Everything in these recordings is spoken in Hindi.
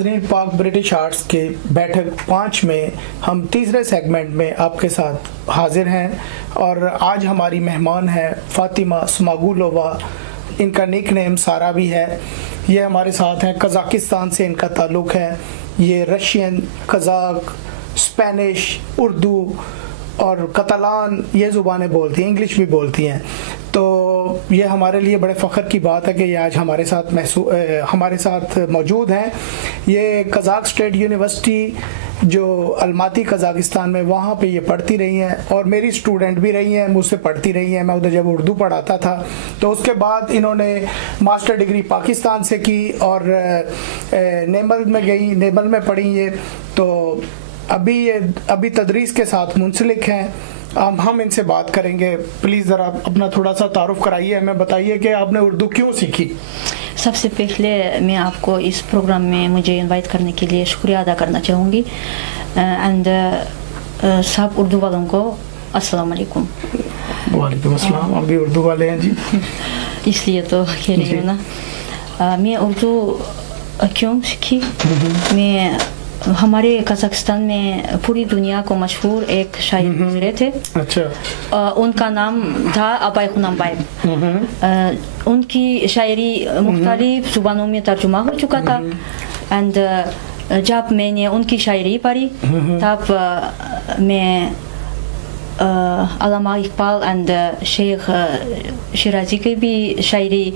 पाक ब्रिटिश आर्ट्स के बैठक 5 में हम तीसरे सेगमेंट में आपके साथ हाजिर हैं और आज हमारी मेहमान है फातिमा स्मागुलोवा। इनका निक नेम सारा भी है। ये हमारे साथ हैं, कज़ाकिस्तान से इनका ताल्लुक़ है। ये रशियन, कज़ाक, स्पेनिश, उर्दू और कतलान ये ज़ुबानें बोलती हैं, इंग्लिश भी बोलती हैं। तो ये हमारे लिए बड़े फ़ख्र की बात है कि ये आज हमारे साथ मौजूद हैं। ये कज़ाक स्टेट यूनिवर्सिटी जो अलमाती कज़ाकिस्तान में, वहाँ पे ये पढ़ती रही हैं और मेरी स्टूडेंट भी रही हैं, मुझसे पढ़ती रही हैं। मैं उधर जब उर्दू पढ़ाता था तो उसके बाद इन्होंने मास्टर डिग्री पाकिस्तान से की और नेमल में गई, नेमल में पढ़ी ये। तो अभी तदरीस के साथ मुंसलिक हैं। हम इनसे बात करेंगे। प्लीज़ ज़रा अपना थोड़ा सा तारुफ कराइए, हमें बताइए कि आपने उर्दू क्यों सीखी। सबसे पहले मैं आपको इस प्रोग्राम में मुझे इनवाइट करने के लिए शुक्रिया अदा करना चाहूँगी एंड सब उर्दू वालों को अस्सलाम वालेकुम। वालेकुम अस्सलाम। हम भी उर्दू वाले हैं जी। इसलिए तो कह रही हूँ ना। मैं उर्दू क्यों सीखी, मैं हमारे कज़ाकिस्तान में पूरी दुनिया को मशहूर एक शायर गुजरे थे। अच्छा। उनका नाम था अबाई खुनाम बाइब। उनकी शायरी मुख्तलिफ ज़ुबानों में तर्जुमा हो चुका था एंड जब मैंने उनकी शायरी पढ़ी तब मैं अल्लामा इकबाल एंड शेख शिराजी की भी शायरी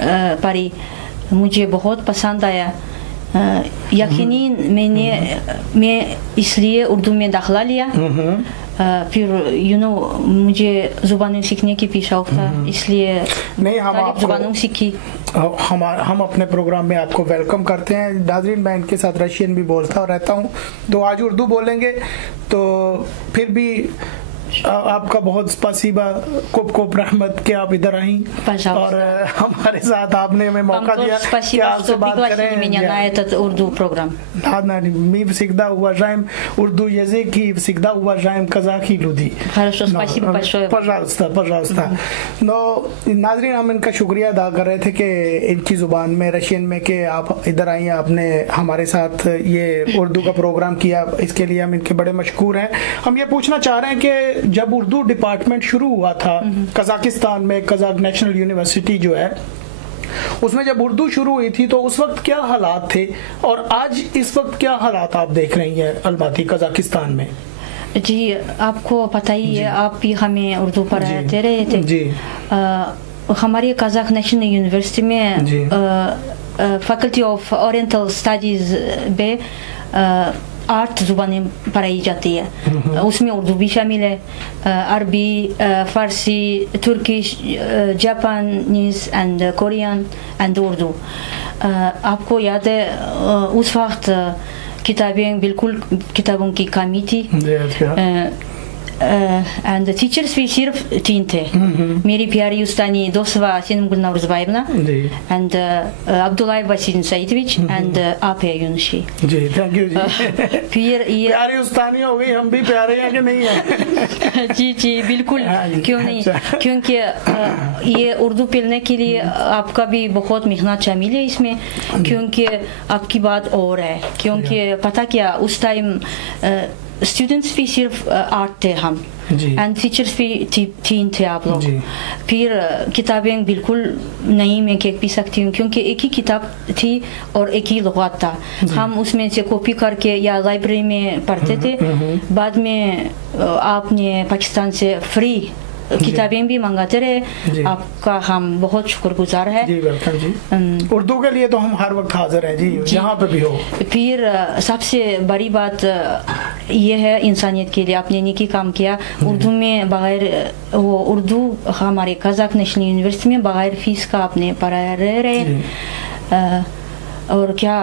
पढ़ी, मुझे बहुत पसंद आया। यकीनीन मैं इसलिए उर्दू में दाखिला लिया। फिर मुझे ज़ुबानें सीखने की भी शौक था, इसलिए नहीं हम ज़ुबानें सीखी। हम अपने प्रोग्राम में आपको वेलकम करते हैं। नाज़रीन, मैं इनके साथ रशियन भी बोलता रहता हूँ, तो आज उर्दू बोलेंगे। तो फिर भी आपका बहुत स्पासीबा, कोप रहमत कि आप इधर आई और हमारे साथ आपने हमें मौका दिया कि आपसे बात करें। उर्दू प्रोग्राम मी всегда уважаем урду язык и всегда уважаем казахи люди। Пожалуйста। नो नाज़रीन, हम इनका शुक्रिया अदा कर रहे थे कि इनकी ज़ुबान में, रशियन में, कि आप इधर आई, आपने हमारे साथ ये उर्दू का प्रोग्राम किया। इसके लिए हम इनके बड़े मशकूर हैं। हम ये पूछना चाह रहे हैं कि जब उर्दू डिपार्टमेंट शुरू हुआ था कज़ाकिस्तान में, कज़ाक नेशनल यूनिवर्सिटी जो है, उसमें जब उर्दू शुरू हुई थी तो उस वक्त क्या हालात थे और आज इस वक्त क्या हालात आप देख रही हैं अलमाती कज़ाकिस्तान में? जी, आपको पता ही है, आप भी हमें उर्दू पढ़ाते रहे थे जी। हमारी कज़ाक नेशनल यूनिवर्सिटी में फैकल्टी ऑफ ओरिएंटल स्टडीज में 8 ज़ुबानें पढ़ाई जाती है। उसमें उर्दू भी शामिल है, अरबी, फ़ारसी, Turkish, Japanese and Korean and Urdu. आपको याद है उस वक्त किताबों की कमी थी एंड टीचर्स भी सिर्फ 3 थे। मेरी प्यारी उस्तानी दोस्तवा सिनम गुलनाउरज़बाइबना एंड अब्दुल्लाह वसीन सईदविच एंड आप है यूनुशी जी। थैंक यू जी। फिर ये प्यारी उस्तानी हो गई, हम भी प्यारे हैं कि नहीं है? जी बिल्कुल, क्यों नहीं। क्योंकि ये उर्दू पढ़ने के लिए आपका भी बहुत मेहनत शामिल है इसमें, क्योंकि आपकी बात और है। क्योंकि पता क्या, उस टाइम स्टूडेंट्स भी सिर्फ 8 थे हम एंड टीचर्स भी 3 थे आप लोग। फिर किताबें बिल्कुल नहीं मैं कह भी सकती हूँ, क्योंकि एक ही किताब थी और एक ही लुग़ात था। हम उसमें से कॉपी करके या लाइब्रेरी में पढ़ते थे। बाद में आपने पाकिस्तान से फ्री किताबें भी मंगाते रहे, आपका हम बहुत शुक्रगुजार है जी। वेलकम जी। उर्दू के लिए तो हम हर वक्त हाजिर हैं जी, जहाँ पे भी हो। फिर सबसे बड़ी बात ये है, इंसानियत के लिए आपने नेकी काम किया। उर्दू में बगैर उर्दू हमारे कज़ाक नेशनल यूनिवर्सिटी में बगैर फीस का आपने पढ़ा रहे। और क्या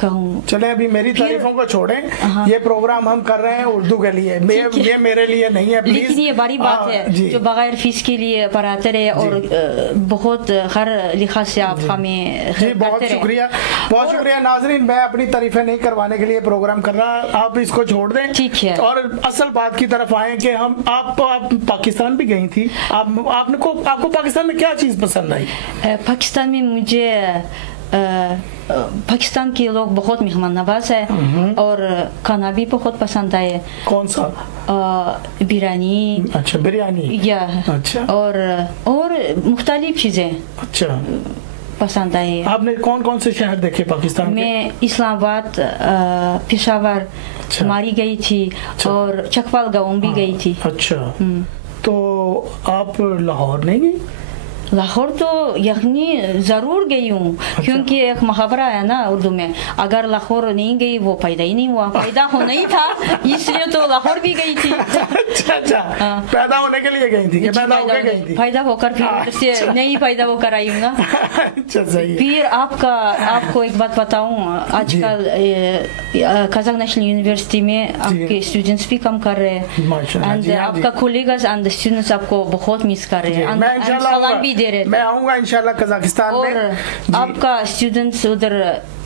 कहूँ। चले अभी मेरी तारीफों को छोड़ें। ये प्रोग्राम हम कर रहे हैं उर्दू के लिए, ये मेरे लिए नहीं है प्लीज। लेकिन ये बड़ी बात है जो बगैर फीस के लिए पढ़ाते रहे और बहुत हर लिहाज से आप हमें जी बहुत शुक्रिया, बहुत शुक्रिया। नाजरीन, मैं अपनी तारीफें नहीं करवाने के लिए प्रोग्राम कर रहा, आप इसको छोड़ दें। ठीक है। और असल बात की तरफ आए कि हम आप पाकिस्तान भी गई थी, आपको पाकिस्तान में क्या चीज पसंद आई? पाकिस्तान में मुझे पाकिस्तान के लोग बहुत मेहमान नवाज है और खाना भी बहुत पसंद आए। कौन सा? बिरयानी। अच्छा, बिरयानी या अच्छा, और मुख्तलिफ चीज़ें अच्छा पसंद आई। आपने कौन कौन से शहर देखे पाकिस्तान में? इस्लामाबाद, पेशावर मारी गई थी और चकवाल गाँव भी गई थी। अच्छा, तो आप लाहौर नहीं गई? लाहौर तो यही ज़रूर गई हूँ। अच्छा। क्योंकि एक मुहावरा है ना उर्दू में, अगर लाहौर नहीं गई वो पैदा ही नहीं हुआ। पैदा होना ही था इसलिए तो लाहौर भी गई थी। अच्छा, पैदा होने के लिए गई थी कि पैदा होकर गई थी? पैदा होकर फिर से नहीं पैदा होकर आई हूँ ना। अच्छा, सही। फिर आपको एक बात बताऊँ, आजकल कजाक नेशनल यूनिवर्सिटी में आपके स्टूडेंट्स भी कम कर रहे हैं एंड आपका कोलीग्स एंड स्टूडेंट्स आपको बहुत मिस कर रहे हैं। मैं आऊंगा इंशाल्लाह कजाकिस्तान में। और आपका स्टूडेंट्स उधर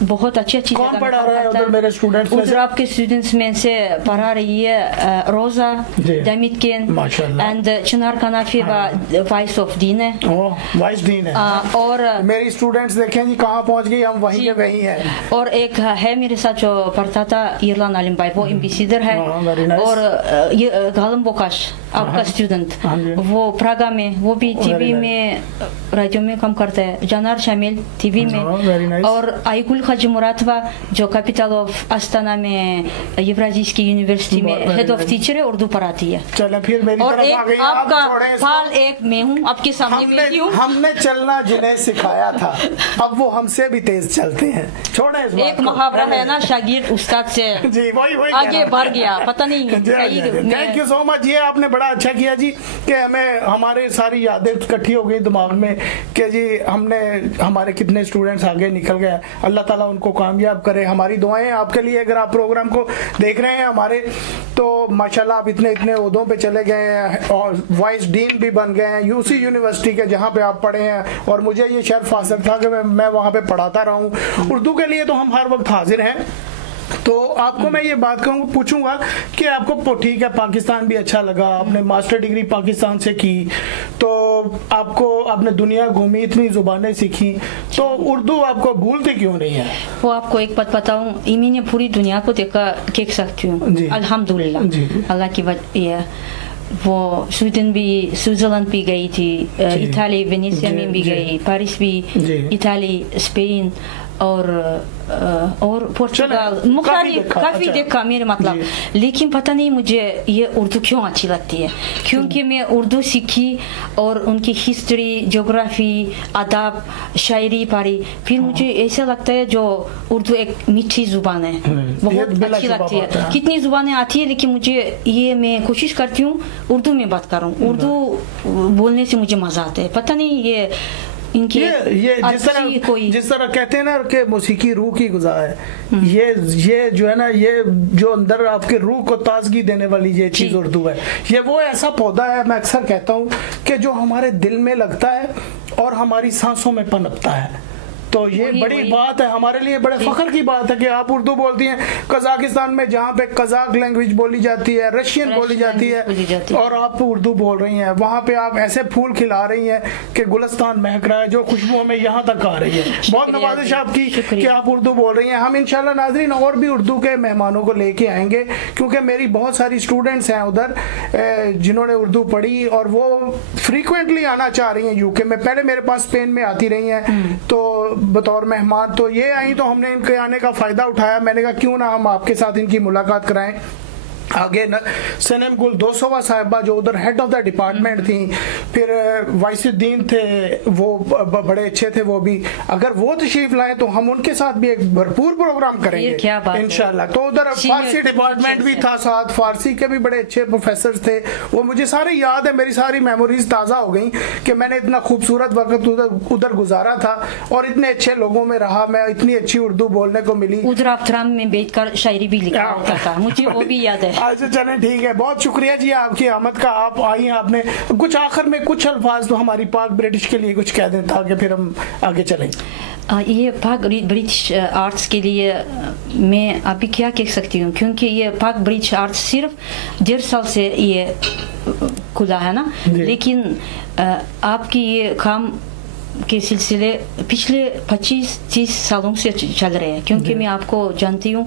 बहुत अच्छी कौन पढ़ा रहा है उधर? मेरे स्टूडेंट्स उधर आपके स्टूडेंट्स में से पढ़ा रही है रोजा दामितकिन एंड चिनार कनाफी वाइस ऑफ दीन है। वाइस दीन है। और मेरी स्टूडेंट्स देखें जी कहाँ पहुँच गई, हम वहीं के वहीं हैं। और एक है मेरे साथ जो पढ़ता था इरलान आलिम भाई, वो एम्बेसडर है। और ये गालम बोकाश आपका स्टूडेंट, वो प्रागा में, वो भी टीवी में रेडियो में काम करता है। जनार शामिल टीवी में। और आइकुल खज मुरादवा जो कैपिटल ऑफ अस्ताना में यूवराजी यूनिवर्सिटी में हेड ऑफ टीचर है, उर्दू पढ़ाती है। चलो फिर मेरी और तरफ एक आ गई। आपका फाल एक मैं हूँ, आपके सामने बैठी हूँ। हमने चलना जिन्हें सिखाया था, अब वो हमसे भी तेज चलते हैं। छोड़े इस बात एक मुहावरा है ना, शागिर्द उस्ताद से जी वही आगे बढ़ गया, पता नहीं। Thank you so much. ये आपने बड़ा अच्छा किया जी कि हमें हमारे सारी यादें इकट्ठी हो गई दिमाग में कि जी हमने हमारे कितने स्टूडेंट्स आगे निकल गए। अल्लाह ताला उनको कामयाब करे। हमारी दुआएं आपके लिए। अगर आप प्रोग्राम को देख रहे हैं हमारे, तो माशाल्लाह आप इतने इतने ओहदों पे चले गए हैं और वाइस डीन भी बन गए हैं यूसी यूनिवर्सिटी के, जहाँ पे आप पढ़े हैं। और मुझे ये शर्फ हासिल था कि मैं वहाँ पे पढ़ाता रहा हूँ। उर्दू के लिए तो हम हर वक्त हाजिर हैं। तो आपको मैं ये बात पूछूंगा कि आपको ठीक है पाकिस्तान भी अच्छा लगा, आपने मास्टर डिग्री पाकिस्तान से की, तो आपने दुनिया घूमी, इतनी जुबानें सीखी, तो उर्दू आपको भूलती क्यों नहीं है? वो आपको एक बात बताऊं, मैंने पूरी दुनिया को देख सकती हूँ अल्हम्दुलिल्लाह अल्लाह की वजह। वो स्वीडन भी, स्विट्जरलैंड भी गई थी, इटाली वेनेसिया में भी गई, पेरिस भी, इटाली, स्पेन और पोर्चुगल, काफी देखा मेरे मतलब। लेकिन पता नहीं मुझे ये उर्दू क्यों अच्छी लगती है, क्योंकि मैं उर्दू सीखी और उनकी हिस्ट्री, ज्योग्राफी, अदब, शायरी पढ़ी, फिर मुझे ऐसा लगता है जो उर्दू एक मीठी जुबान है, बहुत अच्छी लगती है। कितनी जुबानें आती है लेकिन मुझे ये मैं कोशिश करती हूँ उर्दू में बात करूँ। उर्दू बोलने से मुझे मजा आता है, पता नहीं ये इनकी ये जिस तरह कहते हैं ना कि मौसीकी रूह की गुज़ा है, ये जो है ना, ये जो अंदर आपके रूह को ताजगी देने वाली ये चीज उर्दू है। ये वो ऐसा पौधा है, मैं अक्सर कहता हूँ कि जो हमारे दिल में लगता है और हमारी सांसों में पनपता है। तो ये बड़ी बात है हमारे लिए, बड़े फख्र की बात है कि आप उर्दू बोलती हैं। कजाकिस्तान में जहाँ पे कजाक लैंग्वेज बोली जाती है, रशियन बोली जाती है, और आप उर्दू बोल रही हैं। वहाँ पे आप ऐसे फूल खिला रही हैं कि गुलस्तान महक रहा है, जो खुशबुओं में यहाँ तक आ रही है। बहुत नवाजिश आपकी कि आप उर्दू बोल रही हैं। हम इंशाल्लाह नाज़रीन और भी उर्दू के मेहमानों को लेके आएंगे, क्योंकि मेरी बहुत सारी स्टूडेंट्स हैं उधर जिन्होंने उर्दू पढ़ी और वो फ्रीक्वेंटली आना चाह रही हैं यूके में। पहले मेरे पास स्पेन में आती रही हैं तो बतौर मेहमान, तो ये आई तो हमने इनके आने का फायदा उठाया। मैंने कहा क्यों ना हम आपके साथ इनकी मुलाकात कराएं। आगे सनम गुल 200 साहिबा जो उधर हेड ऑफ द डिपार्टमेंट थी, फिर वाइसुद्दीन थे, वो बड़े अच्छे थे। वो भी अगर वो तशरीफ लाए तो हम उनके साथ भी एक भरपूर प्रोग्राम करेंगे इंशाल्लाह। तो उधर फारसी डिपार्टमेंट भी था साथ, फारसी के भी बड़े अच्छे प्रोफेसर थे। वो मुझे सारे याद है, मेरी सारी मेमोरीज ताज़ा हो गई कि मैंने इतना खूबसूरत वक्त उधर गुजारा था और इतने अच्छे लोगों में रहा, मैं इतनी अच्छी उर्दू बोलने को मिली। उधर आप में बैठकर शायरी भी लिखा था, मुझे वो भी याद है। अच्छा चले ठीक है, बहुत शुक्रिया जी आपकी आमद का। आप आई, आपने कुछ आखिर में कुछ अल्फाज तो हमारी पाक ब्रिटिश के लिए कुछ कह दें ताकि फिर हम आगे चलें। ये पाक ब्रिटिश आर्ट्स के लिए मैं अभी क्या कह सकती हूँ, क्योंकि ये पाक ब्रिटिश आर्ट्स सिर्फ 1.5 साल से ये खुला है ना, लेकिन आपकी ये काम के सिलसिले पिछले 25-30 सालों से चल रहे हैं, क्योंकि मैं आपको जानती हूँ।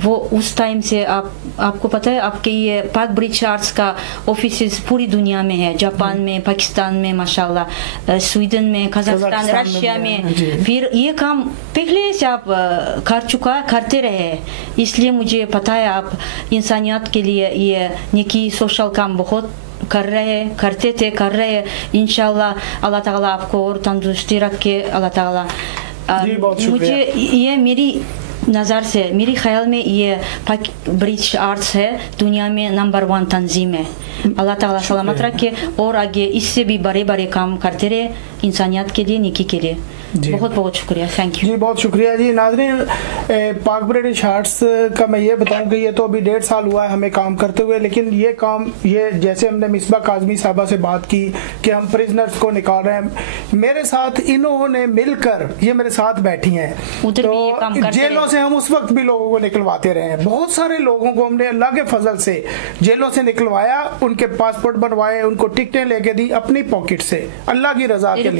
वो उस टाइम से आपको पता है, आपके ये पाक ब्रिज आर्ट्स का ऑफिस पूरी दुनिया में है, जापान में, पाकिस्तान में माशाल्लाह, स्वीडन में, कजाकिस्तान, रशिया में। फिर ये काम पहले से आप करते रहे, इसलिए मुझे पता है आप इंसानियत के लिए ये नेकी सोशल काम बहुत कर रहे हैं। इंशाल्लाह अल्लाह ताला आपको और तंदुरुस्ती रखे, अल्लाह ताला। मुझे ये मेरी नज़र से, मेरे ख्याल में ये ब्रिज आर्ट्स है दुनिया में नंबर 1 तंजीम है। अल्लाह ताला सलामत रखे और आगे इससे भी बड़े बड़े काम करते रहे इंसानियत के लिए, नेकी के लिए। बहुत बहुत शुक्रिया, थैंक यू जी, बहुत शुक्रिया जी। नाज़रीन, पाक ब्रिटिश आर्ट्स का मैं ये बताऊं कि ये तो अभी 1.5 साल हुआ है हमें काम करते हुए, लेकिन ये काम जैसे हमने मिसबा काज़मी साहबा से बात की कि हम प्रिजनर्स को निकाल रहे हैं, मेरे साथ इन्होंने मिलकर, ये मेरे साथ बैठी हैं, तो जेलों से हम उस वक्त भी लोगों को निकलवाते रहे हैं। बहुत सारे लोगों को हमने अल्लाह के फजल से जेलों से निकलवाया, उनके पासपोर्ट बनवाए, उनको टिकटें लेके दी अपनी पॉकेट से, अल्लाह की रजा के लिए।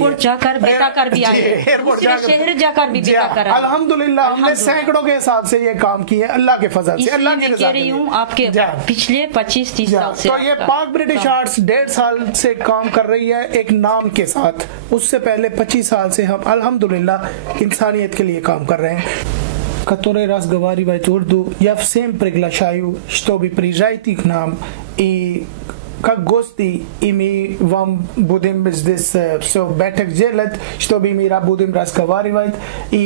शहर जाकर भी अल्हम्दुलिल्लाह हमने सैकड़ों के हिसाब से ये काम किए अल्लाह के फजल से, अल्लाह की रजा के लिए। आपके पिछले 25-30 साल से तो ये पाक ब्रिटिश आर्ट्स 1.5 साल से काम कर रही है एक नाम के साथ। उससे पहले 25 साल से हम अल्हम्दुलिल्लाह इंसानियत के लिए काम कर रहे हैं। Которые разговаривают урду, я всем приглашаю, чтобы приезжайте к нам, и как гости, и мы вам будем здесь все बैठक делать, чтобы мы будем разговаривать и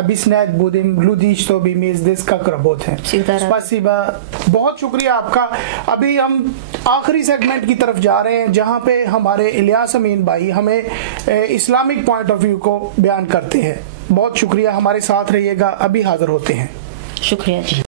объяснять будем люди, чтобы мы здесь как работаем। Спасибо, बहुत शुक्रिया आपका। अभी हम आखिरी सेगमेंट की तरफ जा रहे हैं, जहाँ पे हमारे इलियास अमीन भाई हमें इस्लामिक पॉइंट ऑफ व्यू को बयान करते हैं। बहुत शुक्रिया, हमारे साथ रहिएगा, अभी हाजिर होते हैं। शुक्रिया जी।